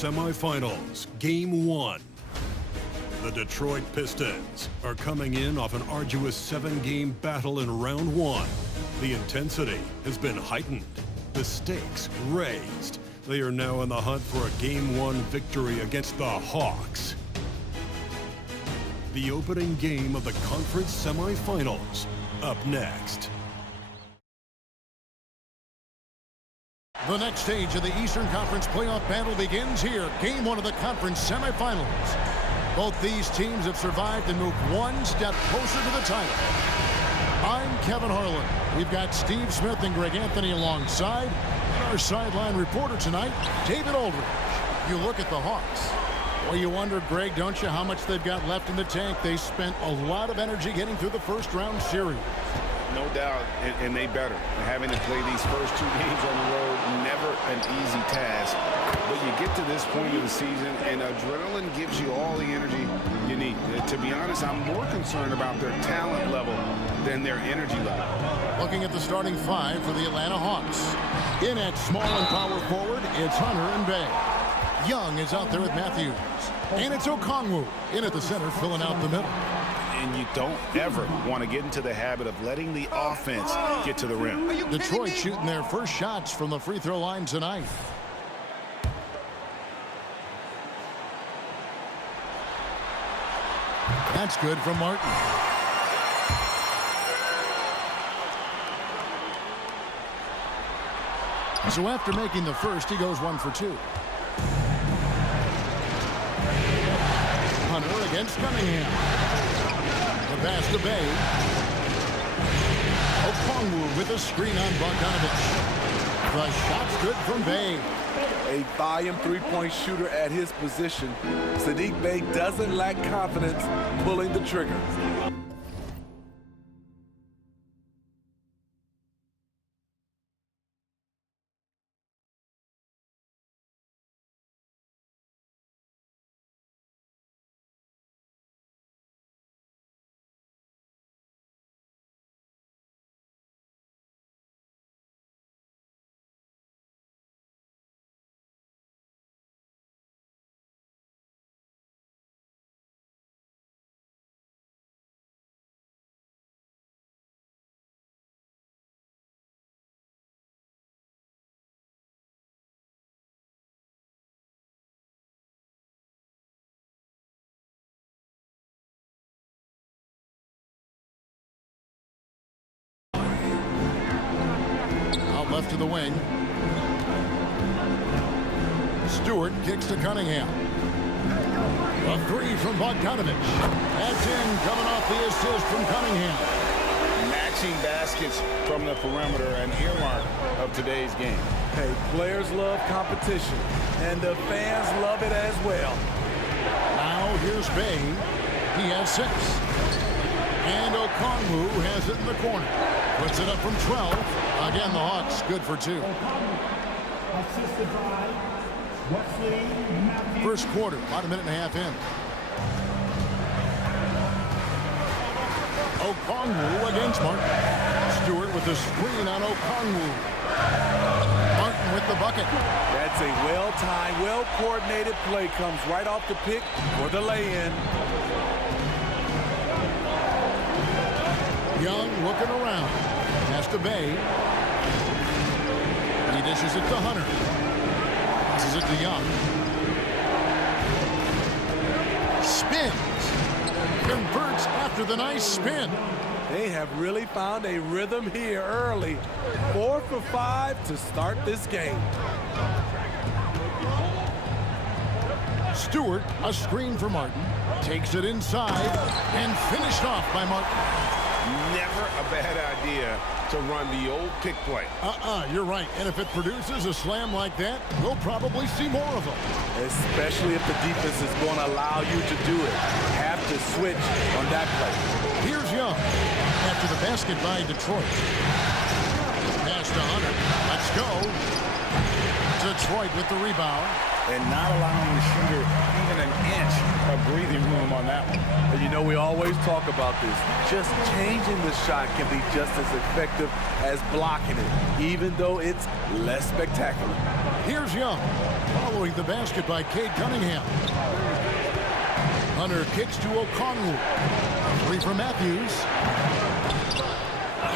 semifinals, Game 1. The Detroit Pistons are coming in off an arduous 7-game battle in round 1. The intensity has been heightened, the stakes raised. They are now in the hunt for a Game 1 victory against the Hawks. The opening game of the conference semifinals, up next. The next stage of the Eastern Conference playoff battle begins here. Game 1 of the conference semifinals. Both these teams have survived and moved one step closer to the title. I'm Kevin Harlan. We've got Steve Smith and Greg Anthony alongside. And our sideline reporter tonight, David Aldridge. You look at the Hawks. Well, you wonder, Greg, don't you, how much they've got left in the tank. They spent a lot of energy getting through the first-round series. No doubt, and they better. Having to play these first 2 games on the road, never an easy task. But you get to this point of the season, and adrenaline gives you all the energy you need. To be honest, I'm more concerned about their talent level than their energy level. Looking at the starting 5 for the Atlanta Hawks. In at small and power forward, it's Hunter and Bay. Young is out there with Matthews. And it's Okongwu in at the center, filling out the middle. And you don't ever want to get into the habit of letting the offense get to the rim. Detroit shooting their first shots from the free throw line tonight. That's good from Martin. So after making the first, he goes 1 for 2. Hunter against Cunningham. The pass to Bay. Okongwu with a screen on Bogdanovich. The shot's good from Bay. A volume three-point shooter at his position. Saddiq Bey doesn't lack confidence pulling the trigger. Left to the wing. Stewart kicks to Cunningham. A 3 from Bogdanovich. That's in, coming off the assist from Cunningham. Matching baskets from the perimeter, an earmark of today's game. Hey, players love competition, and the fans love it as well. Now here's Bay. He has 6. And Okongwu has it in the corner. Puts it up from 12. Again, the Hawks good for 2. First quarter, about a minute and a half in. Okongwu against Martin. Stewart with the screen on Okongwu. Martin with the bucket. That's a well-timed, well-coordinated play. Comes right off the pick for the lay-in. Young looking around. Has to Bay. He dishes it to Hunter. Passes it to Young. Spins. Converts after the nice spin. They have really found a rhythm here early. 4 for 5 to start this game. Stewart, a screen for Martin. Takes it inside and finished off by Martin. Never a bad idea to run the old pick play. You're right. And if it produces a slam like that, we'll probably see more of them. Especially if the defense is going to allow you to do it. Have to switch on that play. Here's Young after the basket by Detroit. Pass to Hunter. Let's go. Detroit with the rebound. and not allowing the shooter even an inch of breathing room on that one. And you know, we always talk about this. Just changing the shot can be just as effective as blocking it, even though it's less spectacular. Here's Young, following the basket by Cade Cunningham. Hunter kicks to Okongwu. Three for Matthews.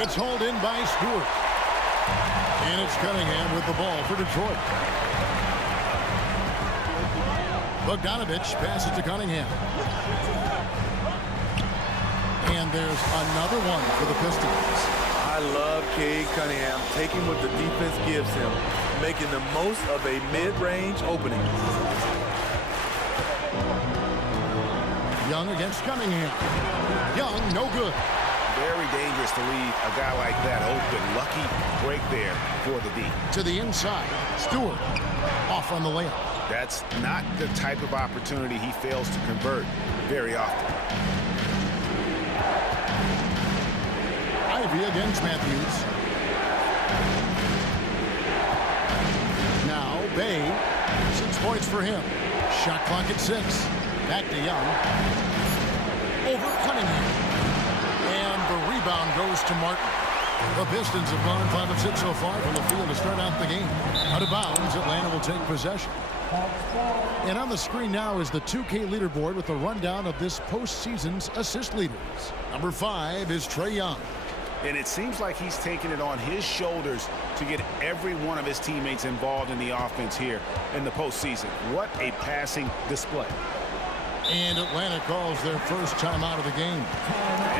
It's hauled in by Stewart. And it's Cunningham with the ball for Detroit. Bogdanovich passes to Cunningham. And there's another one for the Pistons. I love Cade Cunningham taking what the defense gives him, making the most of a mid-range opening. Young against Cunningham. Young, no good. Very dangerous to leave a guy like that open. Lucky break there for the D. To the inside. Stewart off on the layup. That's not the type of opportunity he fails to convert very often. Ivy against Matthews. Now Bay. 6 points for him. Shot clock at 6. Back to Young. Over Cunningham. And the rebound goes to Martin. The Pistons have gone 5 of 6 so far from the field to start out the game. Out of bounds, Atlanta will take possession. And on the screen now is the 2K leaderboard with a rundown of this postseason's assist leaders. Number 5 is Trae Young. And it seems like he's taking it on his shoulders to get every one of his teammates involved in the offense here in the postseason. What a passing display. And Atlanta calls their first time out of the game.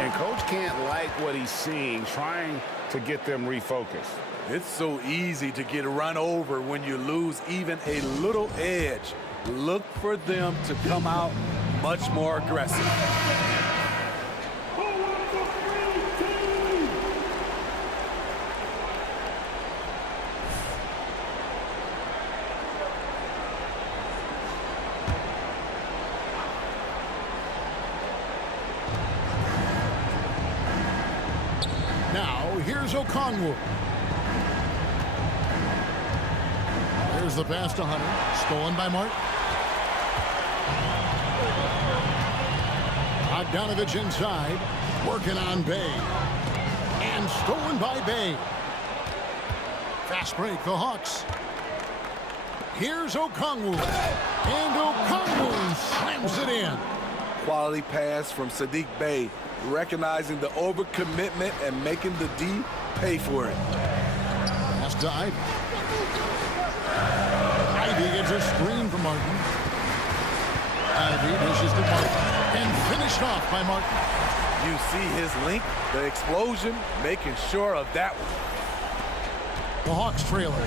And coach can't like what he's seeing, trying to get them refocused. It's so easy to get run over when you lose even a little edge. Look for them to come out much more aggressive. Now, here's Okongwu. Here's the pass to Hunter. Stolen by Martin. Bogdanovich inside. Working on Bay. And stolen by Bay. Fast break, the Hawks. Here's Okongwu. And Okongwu slams it in. Quality pass from Saddiq Bey, recognizing the overcommitment and making the D pay for it. Pass to Ivy. Ivy gets a screen from Martin. Ivy dishes to Martin. And finished off by Martin. You see his length, the explosion, making sure of that one. The Hawks trailer.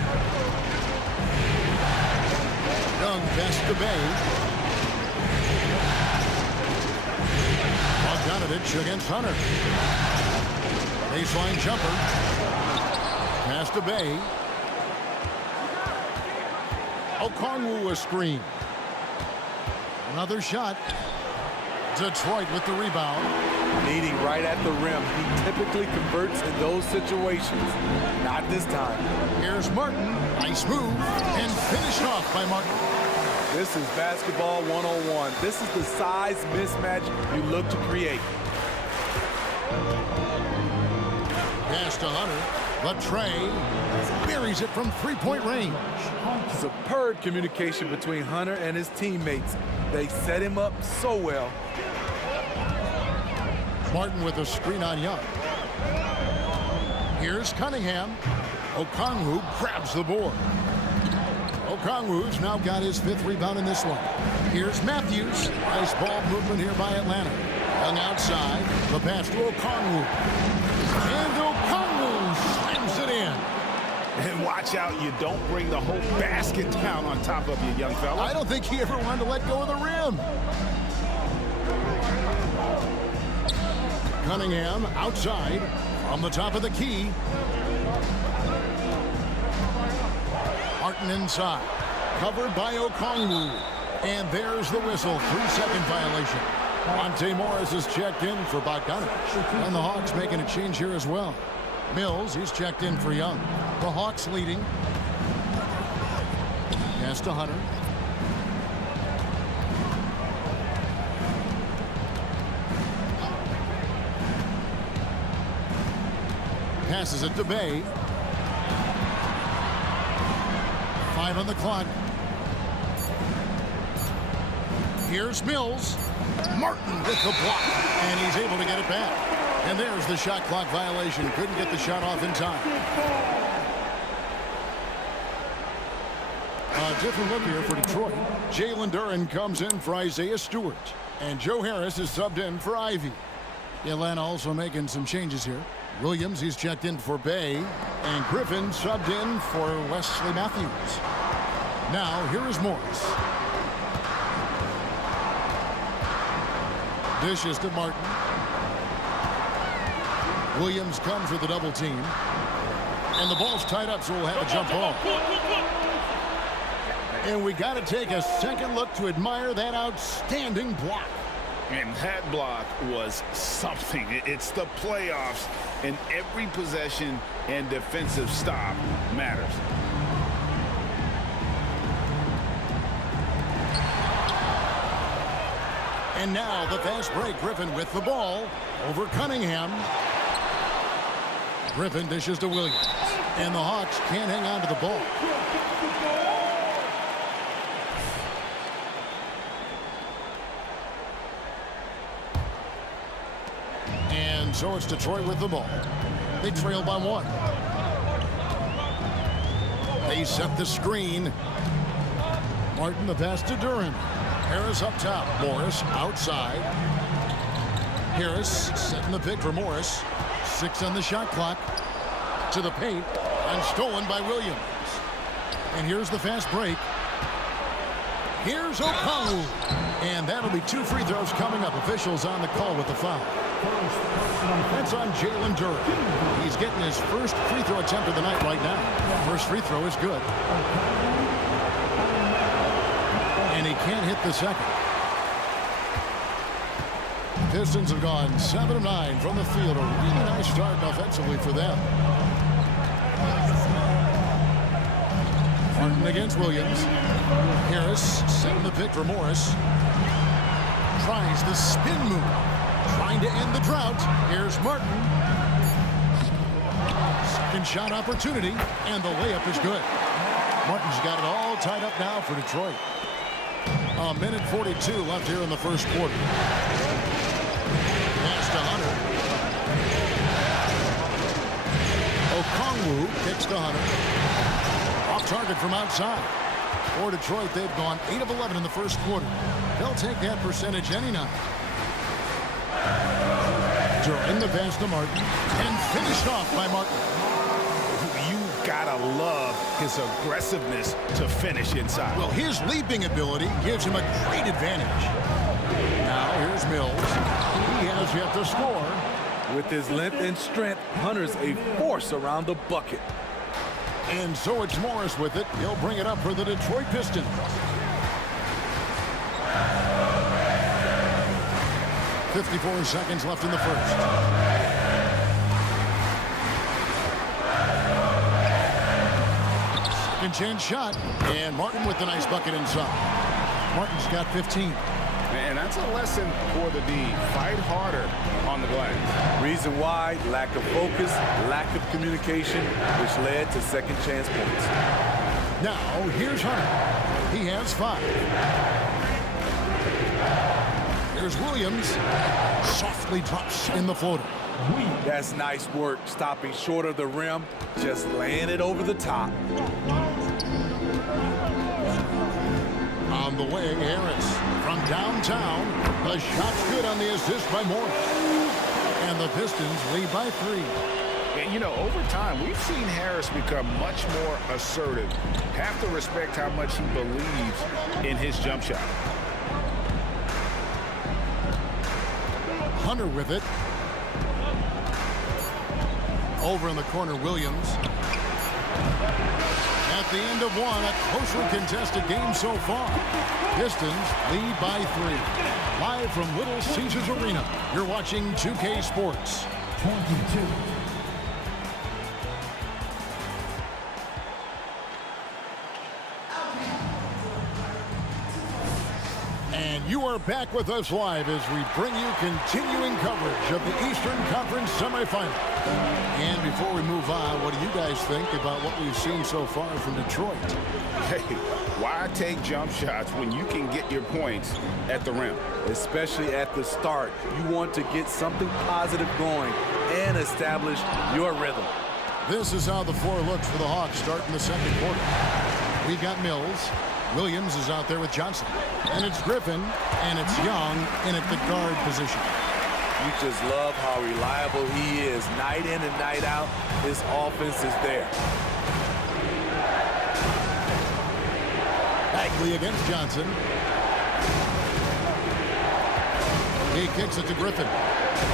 Young pass to Bay. Bogdanovich against Hunter. Baseline jumper. Pass to Bay. Okongwu a screen. Another shot. Detroit with the rebound. Meeting right at the rim. He typically converts in those situations. Not this time. Here's Martin. Nice move. And finished off by Martin. This is basketball 101. This is the size mismatch you look to create. Pass to Hunter. But Trae buries it from three-point range. Superb communication between Hunter and his teammates. They set him up so well. Martin with a screen on Young. Here's Cunningham. Okongwu grabs the board. Okongwu's now got his 5th rebound in this one. Here's Matthews. Nice ball movement here by Atlanta. Young outside. The pass to Okongwu. And Okongwu slams it in. And watch out, you don't bring the whole basket down on top of you, young fella. I don't think he ever wanted to let go of the rim. Cunningham outside from the top of the key. Martin inside. Covered by Okongwu. And there's the whistle. 3-second violation. Monte Morris is checked in for Bogdanovich. And the Hawks making a change here as well. Mills, he's checked in for Young. The Hawks leading. Pass to Hunter. Passes it to Bay. 5 on the clock. Here's Mills. Martin with the block, and he's able to get it back. And there's the shot clock violation. Couldn't get the shot off in time. A different look here for Detroit. Jalen Duren comes in for Isaiah Stewart. And Joe Harris is subbed in for Ivy. Atlanta also making some changes here. Williams, he's checked in for Bay. And Griffin subbed in for Wesley Matthews. Now, here is Morris. Dishes to Martin. Williams comes with a double team. And the ball's tied up, so we'll have a jump ball. And we got to take a second look to admire that outstanding block. And that block was something. It's the playoffs, and every possession and defensive stop matters. And now the fast break. Griffin with the ball over Cunningham. Griffin dishes to Williams. And the Hawks can't hang on to the ball. And so it's Detroit with the ball. They trail by 1. They set the screen. Martin the pass to Duren. Harris up top. Morris outside. Harris setting the pick for Morris. 6 on the shot clock. To the paint. And stolen by Williams. And here's the fast break. Here's Okongwu. And that'll be 2 free throws coming up. Officials on the call with the foul. That's on Jalen Duren. He's getting his first free throw attempt of the night right now. First free throw is good. And he can't hit the second. Pistons have gone 7 of 9 from the field. A really nice start offensively for them. Martin against Williams. Harris setting the pick for Morris. Tries the spin move. Trying to end the drought. Here's Martin. Second shot opportunity. And the layup is good. Martin's got it all tied up now for Detroit. A minute 42 left here in the first quarter. Pass to Hunter. Okongwu kicks to Hunter. Off target from outside. For Detroit, they've gone 8 of 11 in the first quarter. They'll take that percentage any night. During the pass to Martin. And finished off by Martin. Gotta love his aggressiveness to finish inside. Well, his leaping ability gives him a great advantage. Now here's Mills. He has yet to score. With his length and strength, Hunter's a force around the bucket. And so it's Morris with it. He'll bring it up for the Detroit Pistons. .54 seconds left in the first. Second chance shot. And Martin with the nice bucket inside. Martin's got 15. And that's a lesson for the D. Fight harder on the glass. Reason why: lack of focus, lack of communication, which led to second chance points. Now, here's Hunter. He has 5. Here's Williams. Softly drops in the floater. That's nice work, stopping short of the rim, just laying it over the top. On the way, Harris from downtown. The shot's good on the assist by Morris. And the Pistons lead by 3. And, you know, over time, we've seen Harris become much more assertive. Have to respect how much he believes in his jump shot. Hunter with it. Over in the corner, Williams. At the end of 1, a closely contested game so far. Pistons lead by 3. Live from Little Caesars Arena, you're watching 2K Sports. 22. And you are back with us live as we bring you continuing coverage of the Eastern Conference semifinal. And before we move on, what do you guys think about what we've seen so far from Detroit? Hey, why take jump shots when you can get your points at the rim? Especially at the start. You want to get something positive going and establish your rhythm. This is how the floor looks for the Hawks starting the second quarter. We've got Mills. Williams is out there with Johnson. And it's Griffin, and it's Young in at the guard position. You just love how reliable he is. Night in and night out, his offense is there. Bagley against Johnson. He kicks it to Griffin.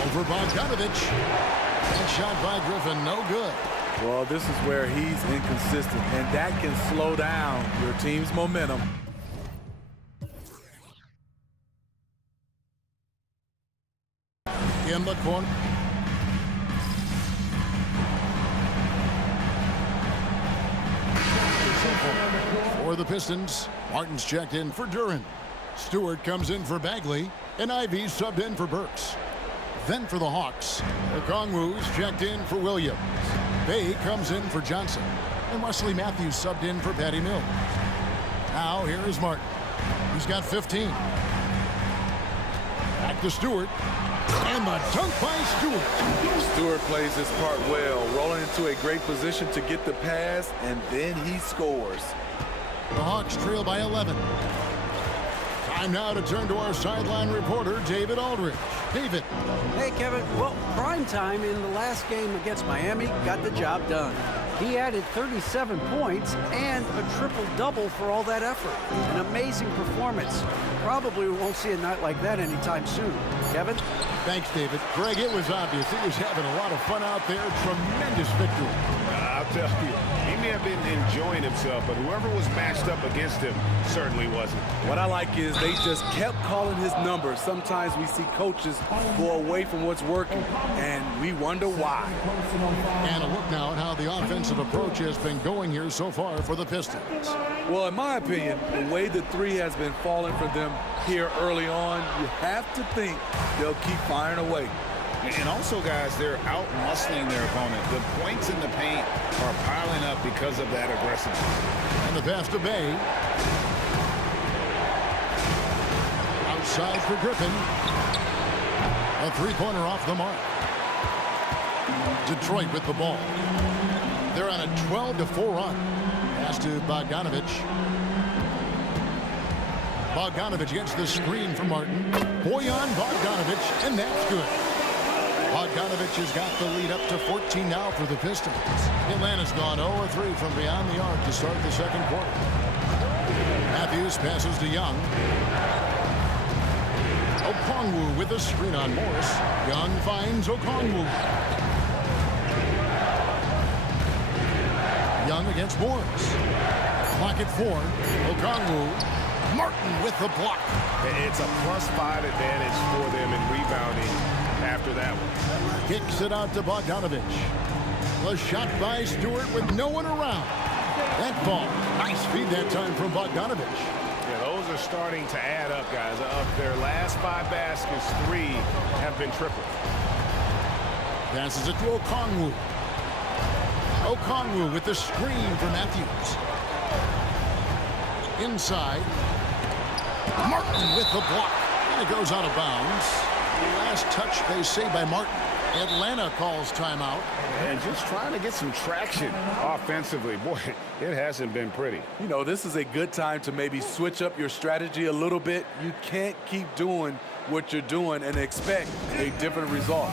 Over Bogdanovich. That shot by Griffin, no good. Well, this is where he's inconsistent, and that can slow down your team's momentum. In the corner. For the Pistons, Martin's checked in for Duran. Stewart comes in for Bagley, and Ivey subbed in for Burks. Then for the Hawks, Okongwu's checked in for Williams. Bay comes in for Johnson, and Wesley Matthews subbed in for Patty Mills. Now here is Martin. He's got 15. Back to Stewart, and the dunk by Stewart. Stewart plays his part well, rolling into a great position to get the pass, and then he scores. The Hawks trail by 11. Time now to turn to our sideline reporter, David Aldridge. David. Hey, Kevin. Well, prime time in the last game against Miami got the job done. He added 37 points and a triple-double for all that effort. An amazing performance. Probably we won't see a night like that anytime soon. Kevin? Thanks, David. Greg, it was obvious. He was having a lot of fun out there. Tremendous victory. I'll tell you, he may have been enjoying himself, but whoever was matched up against him certainly wasn't. What I like is they just kept calling his number. Sometimes we see coaches go away from what's working, and we wonder why. And a look now at how the offensive approach has been going here so far for the Pistons. Well, in my opinion, the way the three has been falling for them here early on, you have to think they'll keep firing away. And also, guys, they're out-muscling their opponent. The points in the paint are piling up because of that aggressiveness. And the pass to Bay. Outside for Griffin. A three-pointer off the mark. Detroit with the ball. They're on a 12-4 run. Pass to Bogdanovich. Bogdanovich gets the screen from Martin. Bojan Bogdanovich, and that's good. Bogdanovich has got the lead up to 14 now for the Pistons. Atlanta's gone 0-3 from beyond the arc to start the second quarter. Matthews passes to Young. Okongwu with a screen on Morris. Young finds Okongwu. Young against Morris. Clock at 4. Okongwu. Martin with the block. It's a +5 advantage for them in rebounding after that one. Kicks it out to Bogdanovich. The shot by Stewart with no one around. That ball. Nice feed that time from Bogdanovich. Yeah, those are starting to add up, guys. Of their last 5 baskets, 3 have been triple. Passes it to Okongwu. Okongwu with the screen for Matthews. Inside. Martin with the block. And it goes out of bounds. Last touch, they say, by Martin. Atlanta calls timeout. And just trying to get some traction offensively. Boy, it hasn't been pretty. You know, this is a good time to maybe switch up your strategy a little bit. You can't keep doing what you're doing and expect a different result.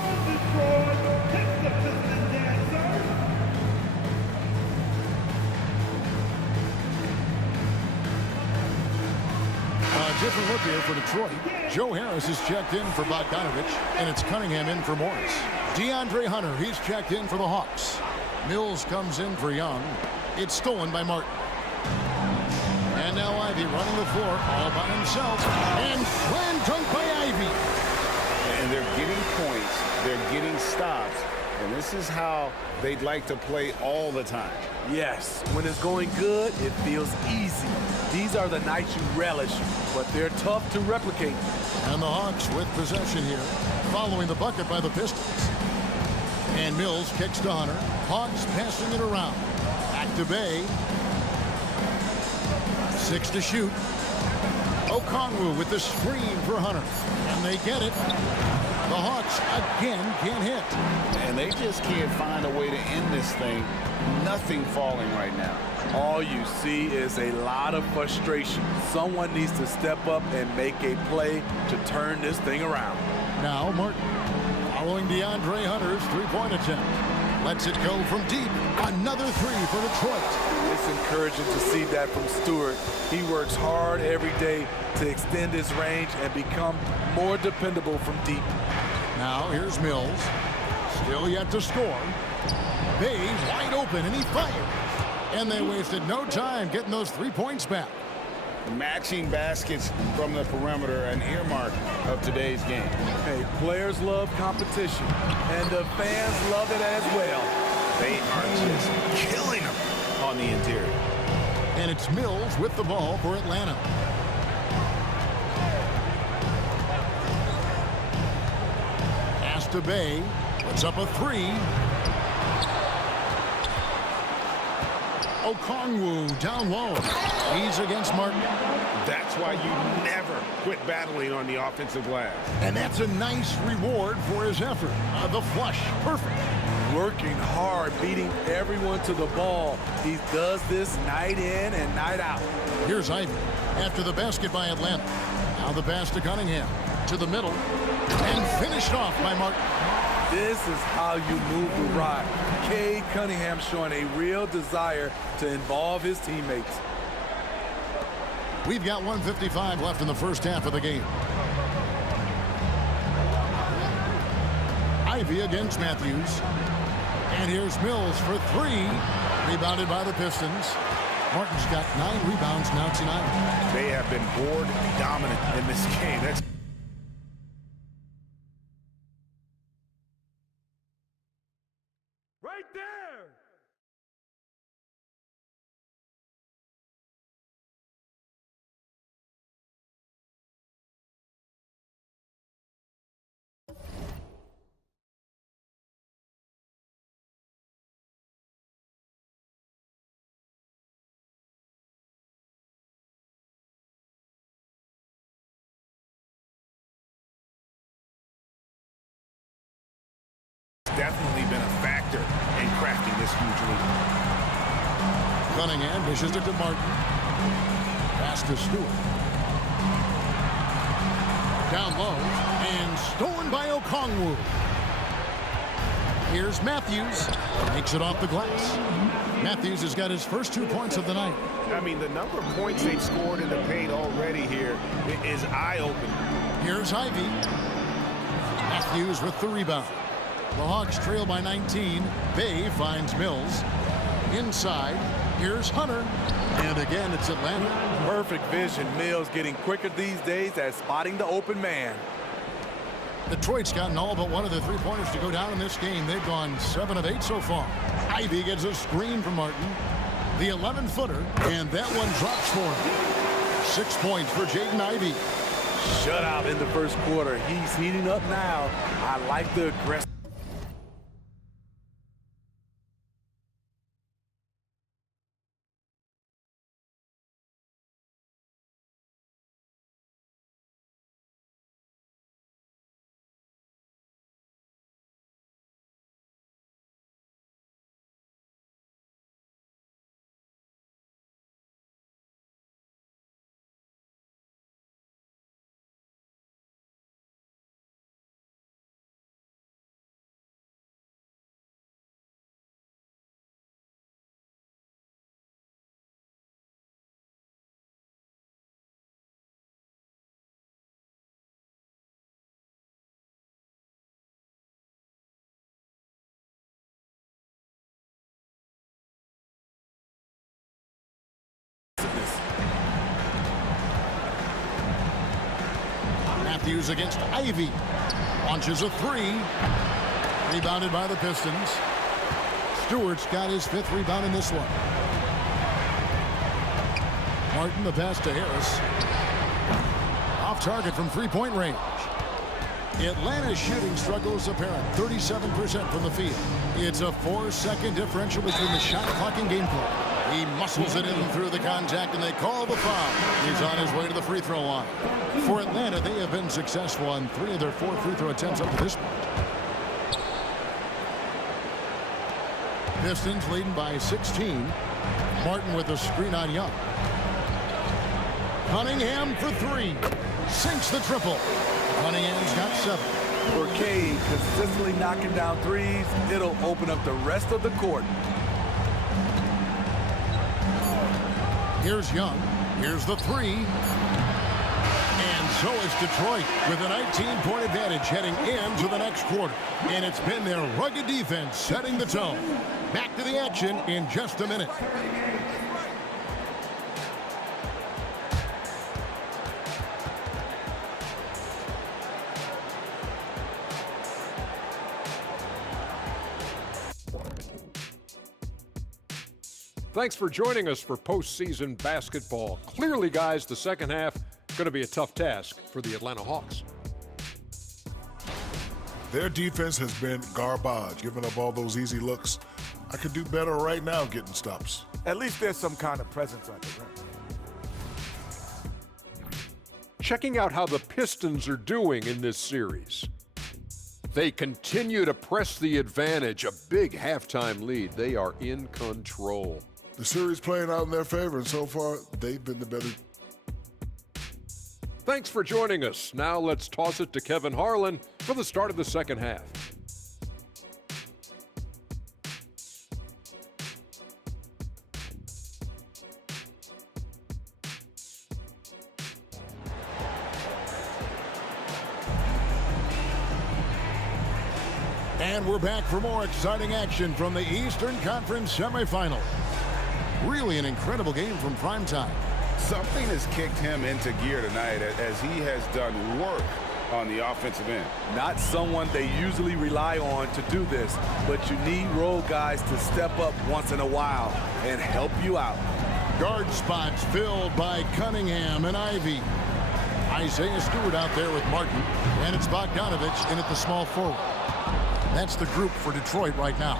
Different look here for Detroit. Joe Harris is checked in for Bogdanovich, and it's Cunningham in for Morris. DeAndre Hunter, he's checked in for the Hawks. Mills comes in for Young. It's stolen by Martin. And now Ivey running the floor all by himself. And slam dunk by Ivey. And they're getting points. They're getting stops. And this is how they'd like to play all the time. Yes, when it's going good, it feels easy. These are the nights you relish, but they're tough to replicate. And the Hawks with possession here, following the bucket by the Pistons. And Mills kicks to Hunter. Hawks passing it around. Back to Bay. 6 to shoot. Okongwu with the screen for Hunter. And they get it. The Hawks again can't hit. And they just can't find a way to end this thing. Nothing falling right now. All you see is a lot of frustration. Someone needs to step up and make a play to turn this thing around. Now Martin, following DeAndre Hunter's three-point attempt. Lets it go from deep. Another three for Detroit. It's encouraging to see that from Stewart. He works hard every day to extend his range and become more dependable from deep. Now here's Mills. Still yet to score. Bay wide open, and he fires. And they wasted no time getting those 3 points back. Matching baskets from the perimeter, an earmark of today's game. Hey, players love competition, and the fans love it as well. They are just killing them on the interior. And it's Mills with the ball for Atlanta. Pass to Bay. Puts up a three. Okongwu down low. He's against Martin. That's why you never quit battling on the offensive glass. And that's a nice reward for his effort. The flush, perfect. Working hard, beating everyone to the ball. He does this night in and night out. Here's Ivy after the basket by Atlanta. Now the pass to Cunningham. To the middle. And finished off by Martin. This is how you move the rock. Cade Cunningham showing a real desire to involve his teammates. We've got 1:55 left in the first half of the game. Ivy against Matthews. And here's Mills for three. Rebounded by the Pistons. Martin's got 9 rebounds now tonight. They have been board dominant in this game. That's right there. definitely been a factor in crafting this huge lead. Cunningham dishes it to Martin. Pass to Stewart. Down low and stolen by Okongwu. Here's Matthews. Makes it off the glass. Matthews has got his first 2 points of the night. I mean, the number of points they've scored in the paint already here is eye-opening. Here's Ivy. Matthews with the rebound. The Hawks trail by 19. Bay finds Mills. Inside, here's Hunter. And again, it's Atlanta. Perfect vision. Mills getting quicker these days at spotting the open man. Detroit's gotten all but one of the three-pointers to go down in this game. They've gone 7 of 8 so far. Ivy gets a screen from Martin. The 11-footer, and that one drops for him. 6 points for Jaden Ivey. Shutout in the first quarter. He's heating up now. I like the aggressive. Matthews against Ivy. Launches a three. Rebounded by the Pistons. Stewart's got his 5th rebound in this one. Martin, the pass to Harris. Off target from three-point range. Atlanta's shooting struggle is apparent. 37% from the field. It's a 4-second differential between the shot clock and game clock. He muscles it in through the contact, and they call the foul. He's on his way to the free throw line. For Atlanta, they have been successful on 3 of their 4 free throw attempts up to this point. Pistons leading by 16. Martin with a screen on Young. Cunningham for 3. Sinks the triple. Cunningham's got 7. For Cade, consistently knocking down threes, it'll open up the rest of the court. Here's Young. Here's the 3. And so is Detroit with a 19-point advantage heading into the next quarter. And it's been their rugged defense setting the tone. Back to the action in just a minute. Thanks for joining us for postseason basketball. Clearly, guys, the second half going to be a tough task for the Atlanta Hawks. Their defense has been garbage, giving up all those easy looks. I could do better right now getting stops. At least there's some kind of presence on the rim. Checking out how the Pistons are doing in this series. They continue to press the advantage, a big halftime lead. They are in control. The series playing out in their favor, and so far, they've been the better. Thanks for joining us. Now let's toss it to Kevin Harlan for the start of the second half. And we're back for more exciting action from the Eastern Conference semifinal. Really an incredible game from primetime. Something has kicked him into gear tonight as he has done work on the offensive end. Not someone they usually rely on to do this, but you need role guys to step up once in a while and help you out. Guard spots filled by Cunningham and Ivy. Isaiah Stewart out there with Martin, and it's Bogdanovich in at the small forward. That's the group for Detroit right now.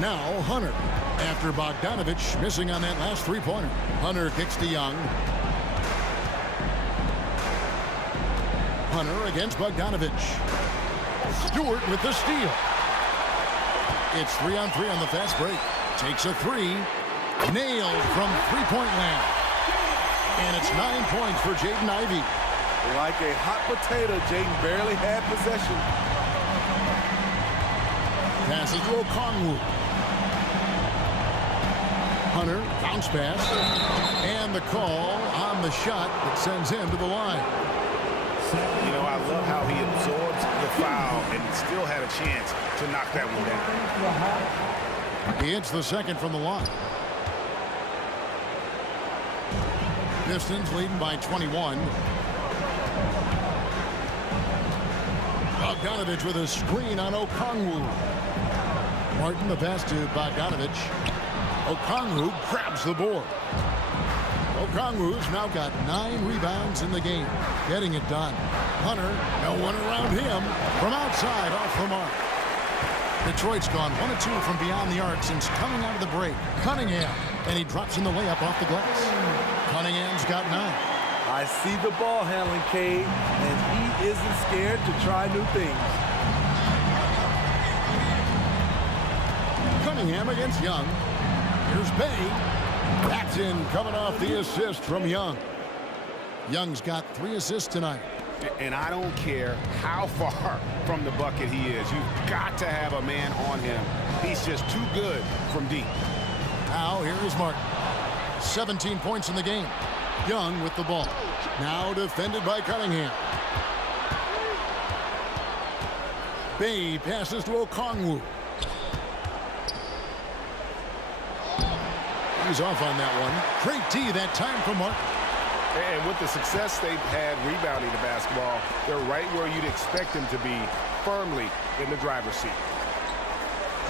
Now Hunter, after Bogdanovich missing on that last three-pointer. Hunter kicks to Young. Hunter against Bogdanovich. Stewart with the steal. It's 3-on-3 on the fast break. Takes a 3. Nailed from three-point land. And it's 9 points for Jaden Ivey. Like a hot potato, Jaden barely had possession. Passes to Okongwu. Hunter, bounce pass. And the call on the shot that sends him to the line. You know, I love how he absorbs the foul and still had a chance to knock that one down. He hits the second from the line. Pistons leading by 21. Bogdanovich with a screen on Okongwu. Martin, the pass to Bogdanovich. Okongwu grabs the board. Okongwu's now got 9 rebounds in the game, getting it done. Hunter, no one around him, from outside off the mark. Detroit's gone 1 of 2 from beyond the arc since coming out of the break. Cunningham, and he drops in the layup off the glass. Cunningham's got 9. I see the ball handling, Cade, and he isn't scared to try new things. Cunningham against Young. Here's Bay. That's in, coming off the assist from Young. Young's got 3 assists tonight. And I don't care how far from the bucket he is. You've got to have a man on him. He's just too good from deep. Now here is Martin. 17 points in the game. Young with the ball. Now defended by Cunningham. Bay passes to Okongwu. He's off on that one. Great D that time for Martin. And with the success they've had rebounding the basketball, they're right where you'd expect them to be, firmly in the driver's seat.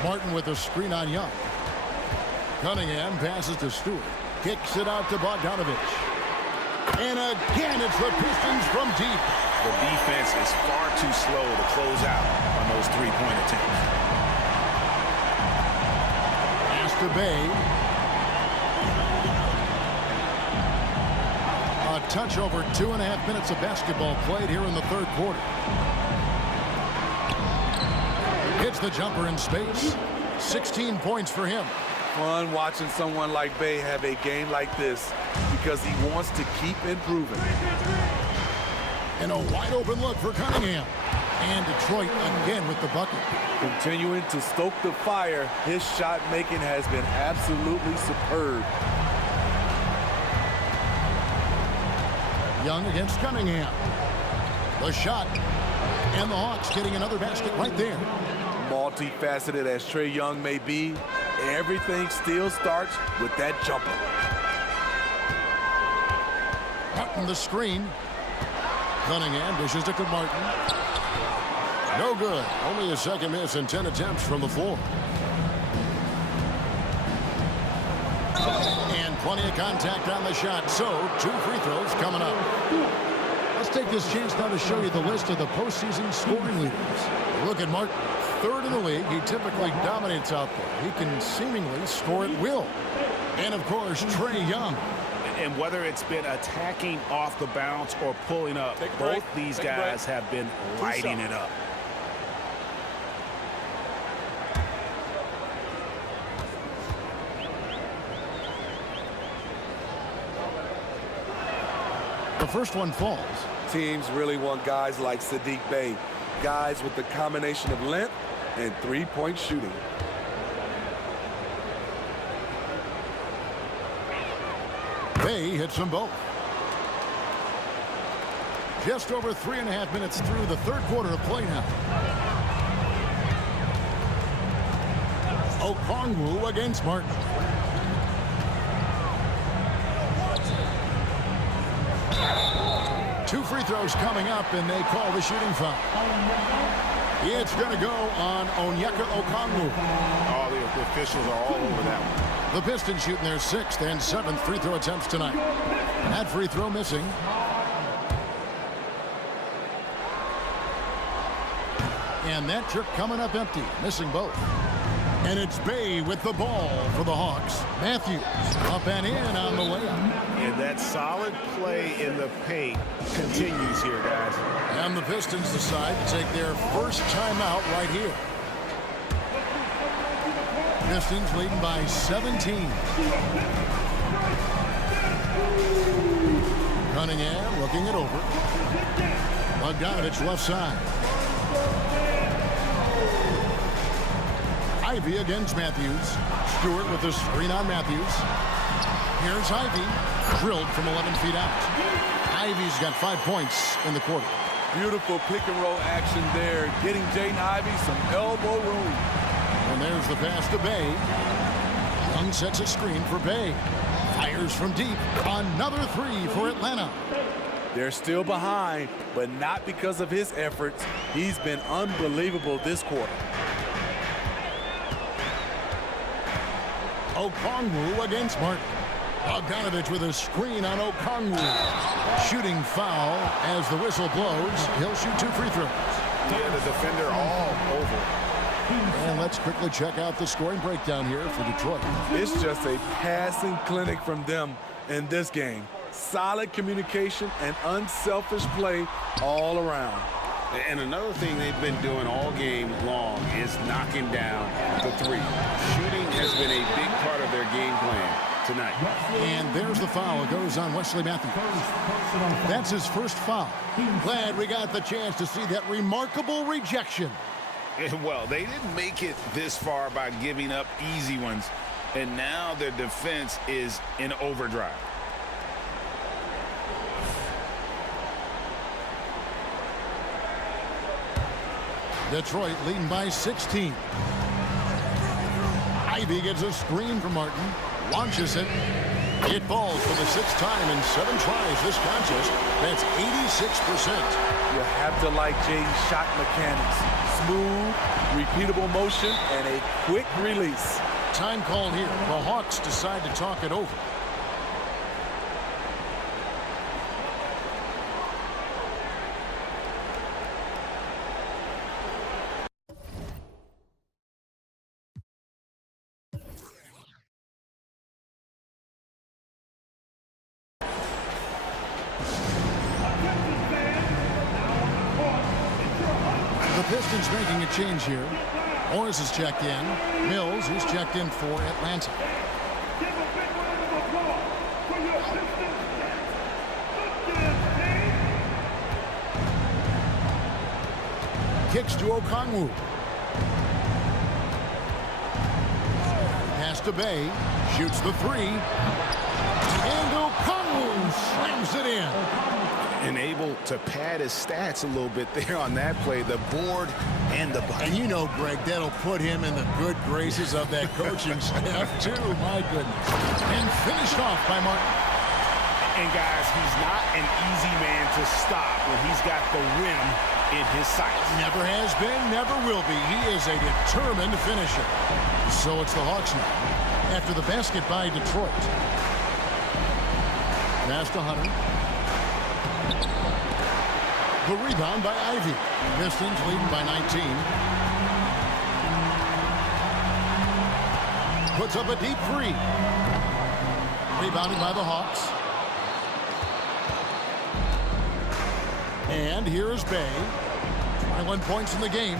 Martin with a screen on Young. Cunningham passes to Stewart. Kicks it out to Bogdanovich. And again, it's the Pistons from deep. The defense is far too slow to close out on those three-point attempts. Pass to Bay. A touch over 2.5 minutes of basketball played here in the third quarter. Hits the jumper in space. 16 points for him. Fun watching someone like Bay have a game like this because he wants to keep improving. And a wide open look for Cunningham. And Detroit again with the bucket. Continuing to stoke the fire, his shot making has been absolutely superb. Young against Cunningham. The shot. And the Hawks getting another basket right there. Multifaceted as Trae Young may be, everything still starts with that jumper. Martin the screen. Cunningham dishes it to Martin. No good. Only a second miss in 10 attempts from the floor. And plenty of contact on the shot. So 2 free throws coming up. Let's take this chance now to show you the list of the postseason scoring leaders. Look at Martin. 3rd in the league. He typically dominates out there. He can seemingly score at will. And, of course, Trae Young. And whether it's been attacking off the bounce or pulling up, both these guys have been lighting it up. The first one falls. Teams really want guys like Saddiq Bey, guys with the combination of length and three-point shooting. Bey hits them both. Just over 3.5 minutes through the third quarter of play now. Okongwu against Martin. Two free throws coming up, and they call the shooting foul. It's going to go on Onyeka Okongwu. Oh, the officials are all over that one. The Pistons shooting their 6th and 7th free throw attempts tonight. That free throw missing. And that trip coming up empty, missing both. And it's Bey with the ball for the Hawks. Matthews up and in on the layup. And that solid play in the paint continues here, guys. And the Pistons decide to take their first timeout right here. Pistons leading by 17. Cunningham looking it over. Bogdanovich left side. Ivy against Matthews. Stewart with the screen on Matthews. Here's Ivy. Drilled from 11 feet out. Ivy's got 5 points in the quarter. Beautiful pick and roll action there, getting Jaden Ivey some elbow room. And there's the pass to Bey. Young sets a screen for Bey. Fires from deep. Another 3 for Atlanta. They're still behind, but not because of his efforts. He's been unbelievable this quarter. Okongwu against Martin. Bogdanovich with a screen on Okongwu. Shooting foul as the whistle blows. He'll shoot 2 free throws. Yeah, the defender all over. And let's quickly check out the scoring breakdown here for Detroit. It's just a passing clinic from them in this game. Solid communication and unselfish play all around. And another thing they've been doing all game long is knocking down the 3. Shooting has been a big part of their game plan tonight. And there's the foul. It goes on Wesley Matthews. That's his first foul. Glad we got the chance to see that remarkable rejection. Well, they didn't make it this far by giving up easy ones, and now their defense is in overdrive. Detroit leading by 16. Ivy gets a screen from Martin. Launches it. It falls for the 6th time in 7 tries this contest. That's 86%. You have to like Jaden's shot mechanics. Smooth, repeatable motion, and a quick release. Time called here. The Hawks decide to talk it over. The Pistons making a change here. Morris is checked in. Mills is checked in for Atlanta. Kicks to Okongwu. Pass to Bay. Shoots the 3. And Okongwu slams it in. And able to pad his stats a little bit there on that play, the board and the bucket. And you know, Greg, that'll put him in the good graces of that coaching staff, too. My goodness. And finished off by Martin. And, guys, he's not an easy man to stop when he's got the rim in his sights. Never has been, never will be. He is a determined finisher. So it's the Hawks now. After the basket by Detroit. Pass to Hunter. The rebound by Ivy. Pistons leading by 19. Puts up a deep 3. Rebounded by the Hawks. And here is Bay. 21 points in the game.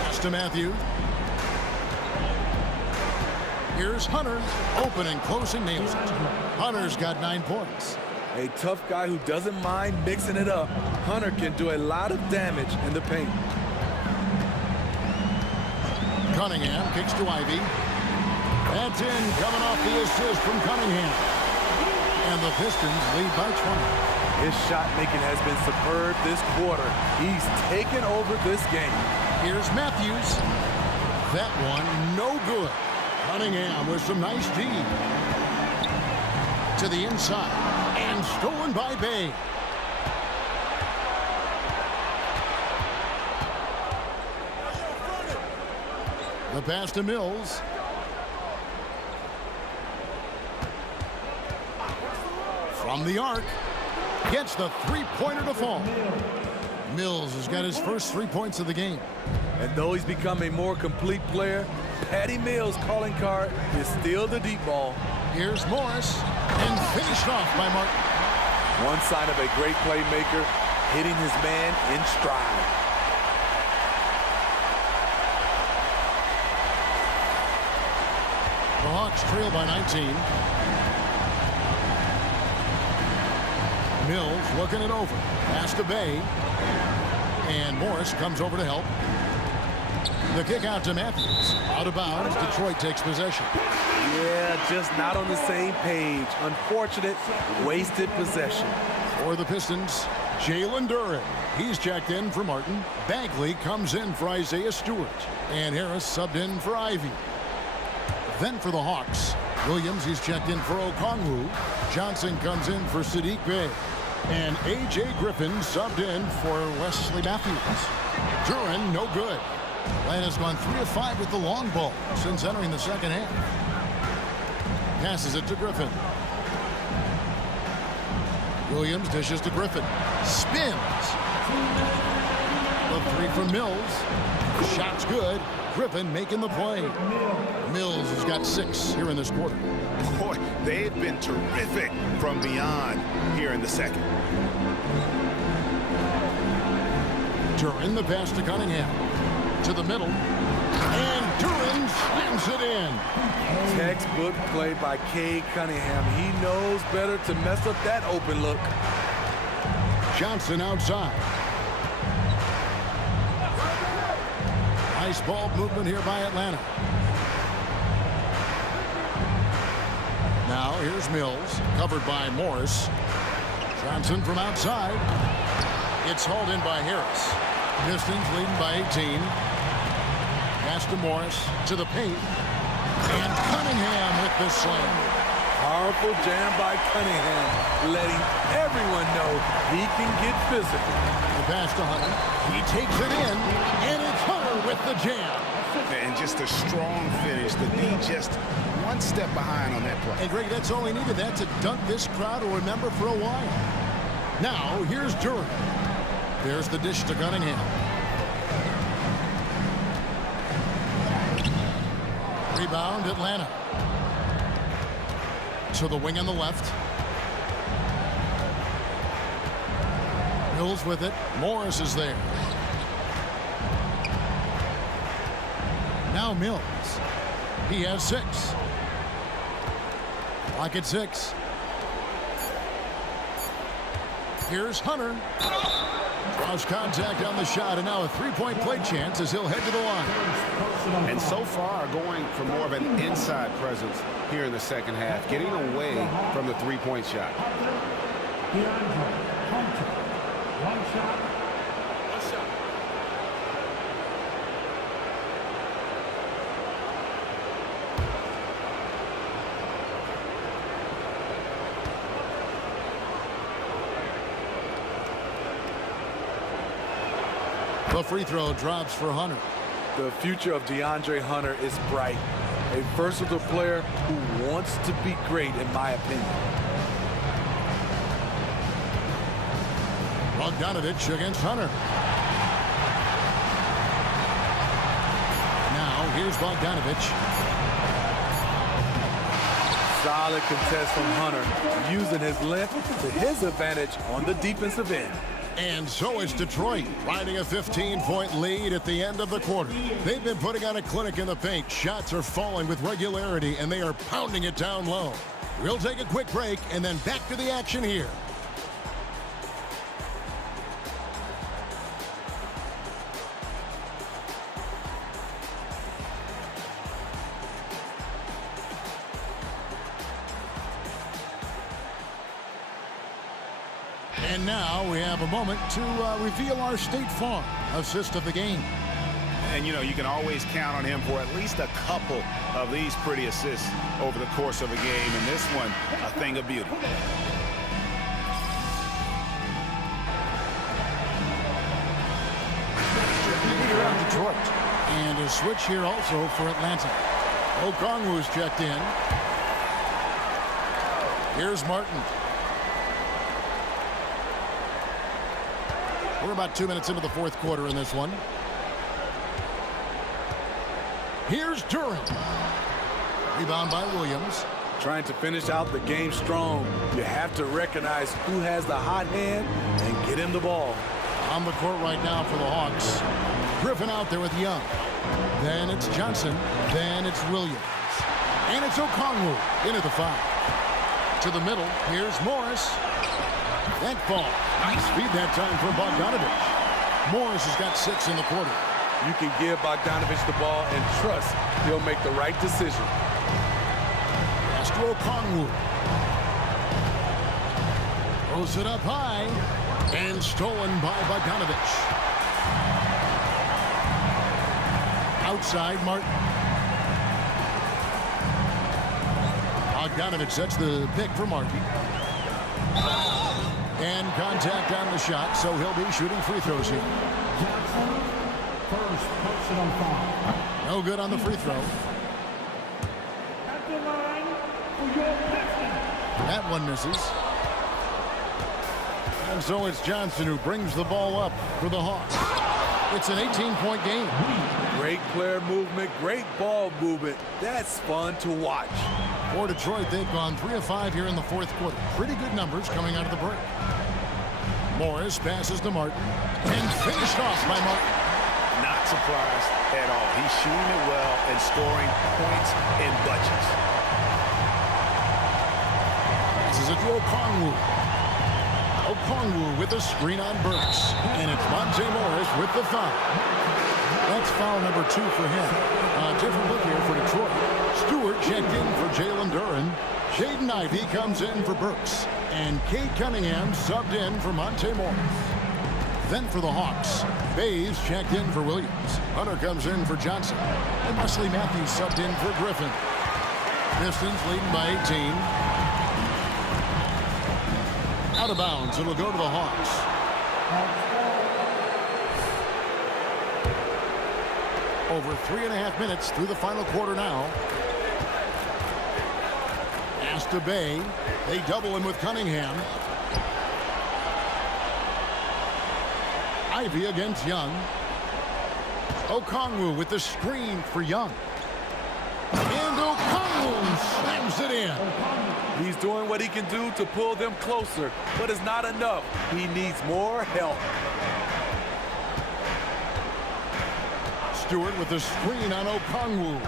Pass to Matthews. Here's Hunter. Open and close and nails it. Hunter's got 9 points. A tough guy who doesn't mind mixing it up. Hunter can do a lot of damage in the paint. Cunningham kicks to Ivy. That's in, coming off the assist from Cunningham. And the Pistons lead by 20. His shot making has been superb this quarter. He's taken over this game. Here's Matthews. That one no good. Cunningham with some nice D. To the inside. And stolen by Bay. The pass to Mills. From the arc. Gets the 3-pointer to fall. Mills has got his first 3 points of the game. And though he's become a more complete player, Patty Mills' calling card is still the deep ball. Here's Morris. And finished off by Martin. One sign of a great playmaker, hitting his man in stride. The Hawks trail by 19. Mills looking it over. Pass to Bay. And Morris comes over to help. The kick out to Matthews. Out of bounds. Detroit takes possession. Yeah, just not on the same page. Unfortunate, wasted possession. For the Pistons, Jalen Duren. He's checked in for Martin. Bagley comes in for Isaiah Stewart. And Harris subbed in for Ivy. Then for the Hawks, Williams, he's checked in for Okongwu. Johnson comes in for Sadiq Bey. And A.J. Griffin subbed in for Wesley Matthews. Duren, no good. Atlanta's gone 3 of 5 with the long ball since entering the second half. Passes it to Griffin. Williams dishes to Griffin. Spins. The 3 from Mills. Shot's good. Griffin making the play. Mills has got 6 here in this quarter. Boy, they have been terrific from beyond here in the second. Duren, the pass to Cunningham. To the middle. And Duren slams it in. Textbook play by Cade Cunningham. He knows better to mess up that open look. Johnson outside. Nice ball movement here by Atlanta. Now here's Mills, covered by Morris. Johnson from outside. It's hauled in by Harris. Pistons leading by 18. Pass to Morris, to the paint. And Cunningham with the slam. Powerful jam by Cunningham, letting everyone know he can get physical. The pass to Hunter. He takes it in, and it's Hunter with the jam. And just a strong finish. The D just one step behind on that play. And Greg, that's all he needed. That to dunk this crowd will remember for a while. Now, here's Durham. There's the dish to Cunningham. Rebound, Atlanta. To the wing on the left. Mills with it. Morris is there. Now Mills. He has 6. Lock at 6. Here's Hunter. Draws contact on the shot, and now a three-point play chance as he'll head to the line. And so far, going for more of an inside presence here in the second half, getting away from the three-point shot. The free throw drops for Hunter. The future of DeAndre Hunter is bright. A versatile player who wants to be great, in my opinion. Bogdanovich against Hunter. Now here's Bogdanovich. Solid contest from Hunter, using his length to his advantage on the defensive end. And so it's Detroit, riding a 15-point lead at the end of the quarter. They've been putting on a clinic in the paint. Shots are falling with regularity, and they are pounding it down low. We'll take a quick break, and then back to the action here. And now we have a moment to reveal our State Farm assist of the game. And, you know, you can always count on him for at least a couple of these pretty assists over the course of a game. And this one, a thing of beauty. Around Detroit. And a switch here also for Atlanta. Okongwu's checked in. Here's Martin. We're about 2 minutes into the fourth quarter in this one. Here's Durham. Rebound by Williams. Trying to finish out the game strong, you have to recognize who has the hot hand and get him the ball. On the court right now for the Hawks. Griffin out there with Young. Then it's Johnson. Then it's Williams. And it's Okongwu into the foul. To the middle, here's Morris. That ball. Nice feed that time for Bogdanovich. Morris has got 6 in the quarter. You can give Bogdanovich the ball and trust he'll make the right decision. Pass to Okongwu. Throws it up high. And stolen by Bogdanovich. Outside, Martin. Bogdanovich sets the pick for Martin. And contact on the shot, so he'll be shooting free throws here. First personal foul. No good on the free throw. At the line for your Pistons. That one misses. And so it's Johnson who brings the ball up for the Hawks. It's an 18-point game. Great player movement, great ball movement. That's fun to watch. For Detroit, they've gone 3 of 5 here in the fourth quarter. Pretty good numbers coming out of the break. Morris passes to Martin. And finished off by Martin. Not surprised at all. He's shooting it well and scoring points in bunches. This is a to Okongwu. Okongwu with a screen on Burks. And it's Monte Morris with the foul. That's foul number 2 for him. A different look here for Detroit. Stewart checked in for Jalen Duren. Jaden Ivey comes in for Burks. And Cade Cunningham subbed in for Monte Morris. Then for the Hawks, Bays checked in for Williams. Hunter comes in for Johnson. And Wesley Matthews subbed in for Griffin. Pistons leading by 18. Out of bounds. It'll go to the Hawks. Over 3.5 minutes through the final quarter now. Pass to Bay. They double him with Cunningham. Ivy against Young. Okongwu with the screen for Young. And Okongwu slams it in. He's doing what he can do to pull them closer, but it's not enough. He needs more help. Stewart with the screen on Okongwu.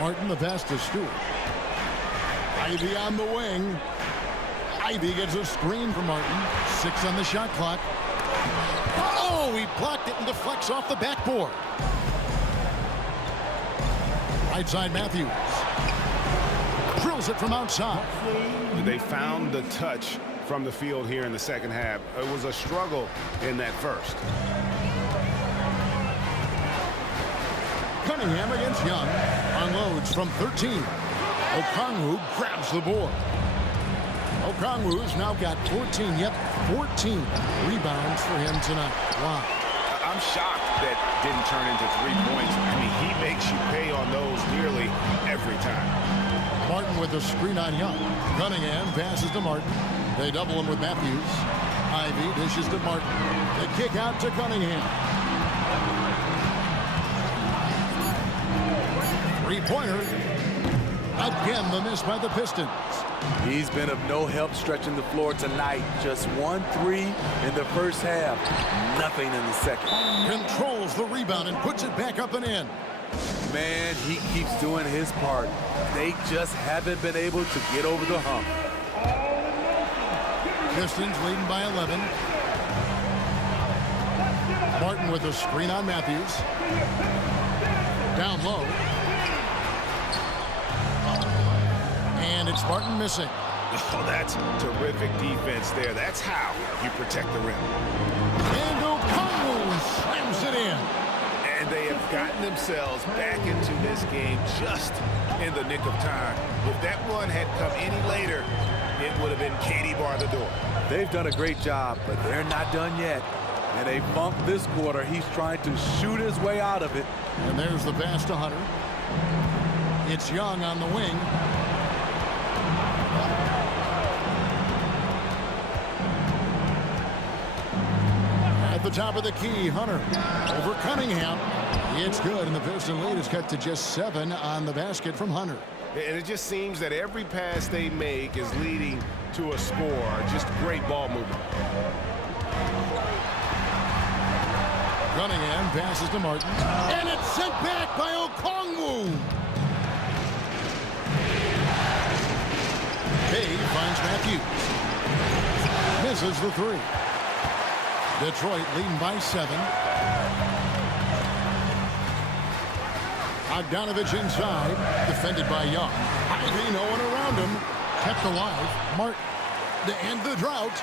Martin the pass to Stewart. Ivy on the wing. Ivy gets a screen from Martin. 6 on the shot clock. Oh, he blocked it and deflects off the backboard. Right side Matthews. Drills it from outside. They found the touch from the field here in the second half. It was a struggle in that first. Cunningham against Young. Unloads from 13. Okongwu grabs the board. Okongwu's now got 14. Yep, 14 rebounds for him tonight. Wow. I'm shocked that didn't turn into 3 points. I mean, he makes you pay on those nearly every time. Martin with the screen on Young. Cunningham passes to Martin. They double him with Matthews. Ivy dishes to Martin. They kick out to Cunningham. 3-pointer. Again, the miss by the Pistons. He's been of no help stretching the floor tonight. Just 1 3 in the first half. Nothing in the second. Controls the rebound and puts it back up and in. Man, he keeps doing his part. They just haven't been able to get over the hump. Pistons leading by 11. Martin with a screen on Matthews. Down low. And it's Martin missing. Oh, that's terrific defense there. That's how you protect the rim. And Okongwu slams it in. And they have gotten themselves back into this game just in the nick of time. If that run had come any later, it would have been Katie bar the door. They've done a great job, but they're not done yet. And they bumped this quarter. He's trying to shoot his way out of it. And there's the pass to Hunter. It's Young on the wing. At the top of the key, Hunter over Cunningham. It's good, and the Piston lead is cut to just 7 on the basket from Hunter. And it just seems that every pass they make is leading to a score. Just great ball movement. Cunningham passes to Martin. And it's sent back by Okongwu. Bay finds Matthews. Misses the 3. Detroit leading by 7. Bogdanovich inside, defended by Young. Ivy, no one around him. Kept alive. Martin to end the drought.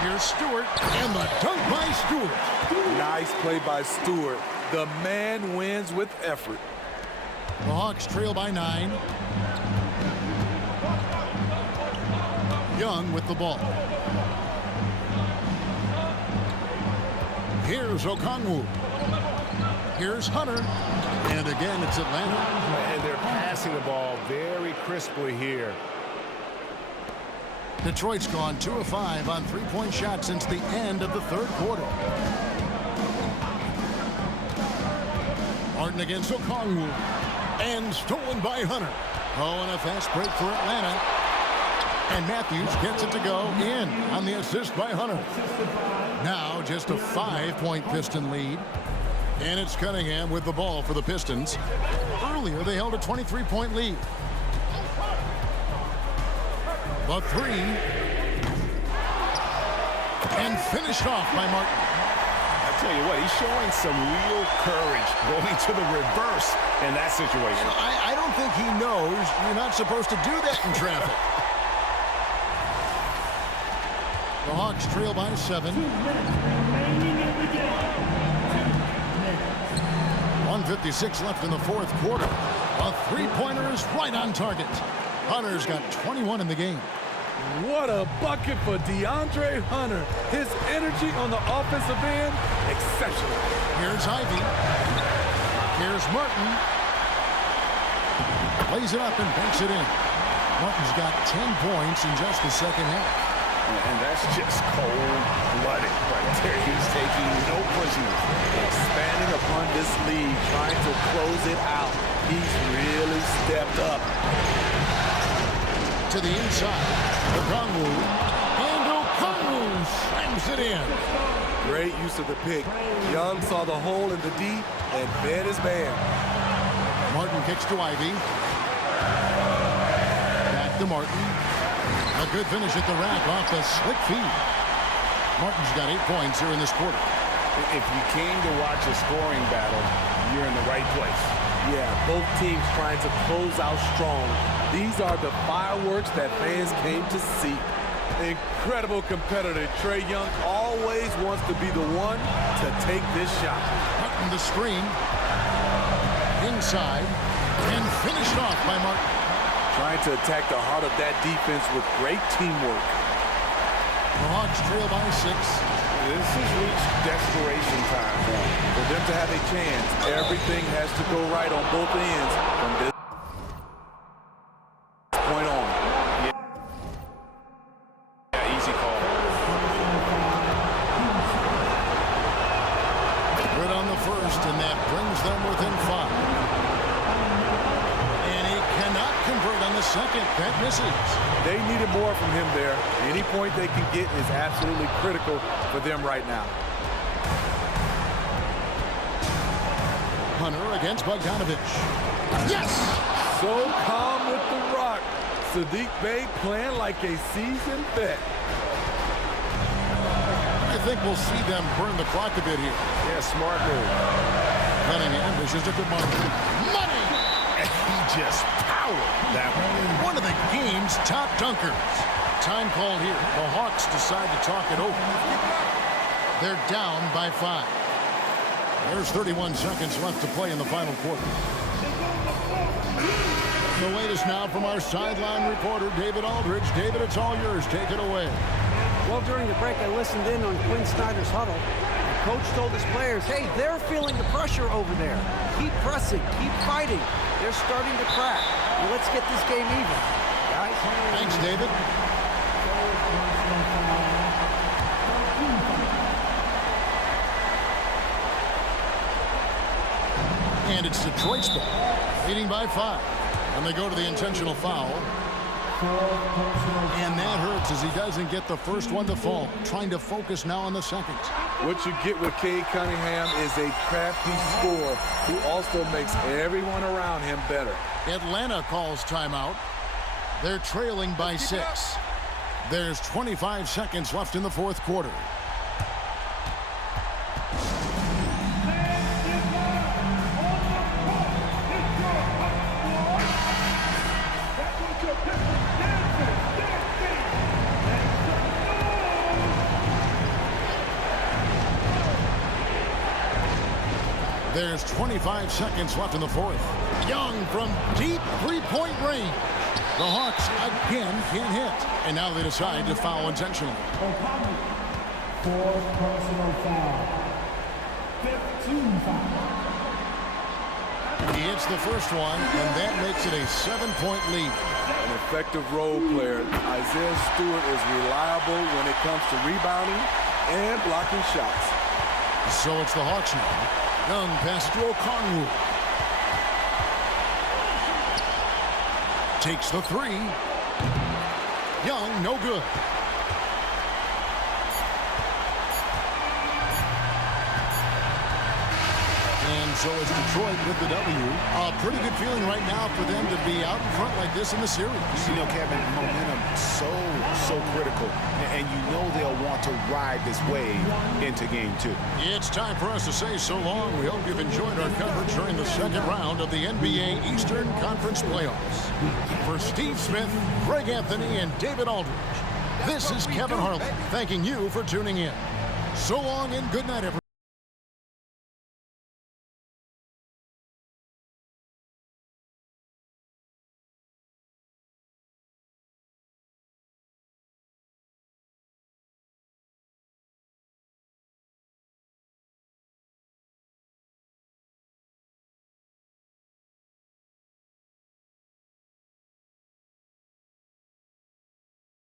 Here's Stewart, and the dunk by Stewart. Nice play by Stewart. The man wins with effort. The Hawks trail by 9. Young with the ball. Here's Okongwu. Here's Hunter. And again, it's Atlanta. And they're passing the ball very crisply here. Detroit's gone 2 of 5 on 3-point shots since the end of the third quarter. Martin against Okongwu. And stolen by Hunter. Oh, and a fast break for Atlanta. And Matthews gets it to go in on the assist by Hunter. Now just a 5-point Piston lead. And it's Cunningham with the ball for the Pistons. Earlier, they held a 23-point lead. The 3. And finished off by Martin. I tell you what, he's showing some real courage going to the reverse in that situation. I don't think he knows you're not supposed to do that in traffic. The Hawks trail by 7. 1:56 left in the fourth quarter. A three-pointer is right on target. Hunter's got 21 in the game. What a bucket for DeAndre Hunter. His energy on the offensive end, exceptional. Here's Ivy. Here's Martin. Plays it up and banks it in. Martin's got 10 points in just the second half. And that's just cold-blooded right there. He's taking no prisoners. Expanding upon this lead, trying to close it out. He's really stepped up. To the inside. Okongwu. And Okongwu slams it in. Great use of the pick. Young saw the hole in the D and fed his man. Martin kicks to Ivy. Back to Martin. A good finish at the rack off the slick feed. Martin's got 8 points here in this quarter. If you came to watch a scoring battle, you're in the right place. Yeah, both teams trying to close out strong. These are the fireworks that fans came to see. Incredible competitor. Trae Young always wants to be the one to take this shot. Martin the screen. Inside. And finished off by Martin. Trying to attack the heart of that defense with great teamwork. The Hawks trail by 6. This has reached desperation time for them. For them to have a chance, everything has to go right on both ends from this point on. Yeah, easy call. Good on the first, and that brings them within 5. And he cannot convert on the second. That misses. They needed more from him there. Any point they can get is absolutely critical for them right now. Hunter against Bogdanovich. Yes! So calm with the rock. Sadiq Bey playing like a seasoned vet. I think we'll see them burn the clock a bit here. Yeah, smart move. Cunningham dishes it to Martin. Money! He just powered that one. One of the game's top dunkers. Time called here. The Hawks decide to talk it over. They're down by 5. There's 31 seconds left to play in the final quarter. The latest now from our sideline reporter, David Aldridge. David, it's all yours. Take it away. Well, during the break, I listened in on Quinn Snyder's huddle. The coach told his players, hey, they're feeling the pressure over there. Keep pressing, keep fighting. They're starting to crack. Well, let's get this game even. Guys. Thanks, David. And it's Detroit's ball, leading by 5. And they go to the intentional foul. And that hurts as he doesn't get the first one to fall. Trying to focus now on the second. What you get with Cade Cunningham is a crafty scorer who also makes everyone around him better. Atlanta calls timeout. They're trailing by 6. There's 25 seconds left in the fourth quarter. There's 25 seconds left in the fourth. Young from deep three-point range. The Hawks again can't hit. And now they decide to foul intentionally. Fourth personal foul. 15 foul. He hits the first one, and that makes it a 7-point lead. An effective role player. Isaiah Stewart is reliable when it comes to rebounding and blocking shots. So it's the Hawks now. Young passes to Okongwu. Takes the 3. Young, no good. And so it's Detroit with the W. A pretty good feeling right now for them to be out in front like this in the series. You know, Kevin, momentum so critical. And you know they'll want to ride this wave into game 2. It's time for us to say so long. We hope you've enjoyed our coverage during the second round of the NBA Eastern Conference Playoffs. For Steve Smith, Greg Anthony, and David Aldridge, this is Kevin Harlan thanking you for tuning in. So long and good night, everyone.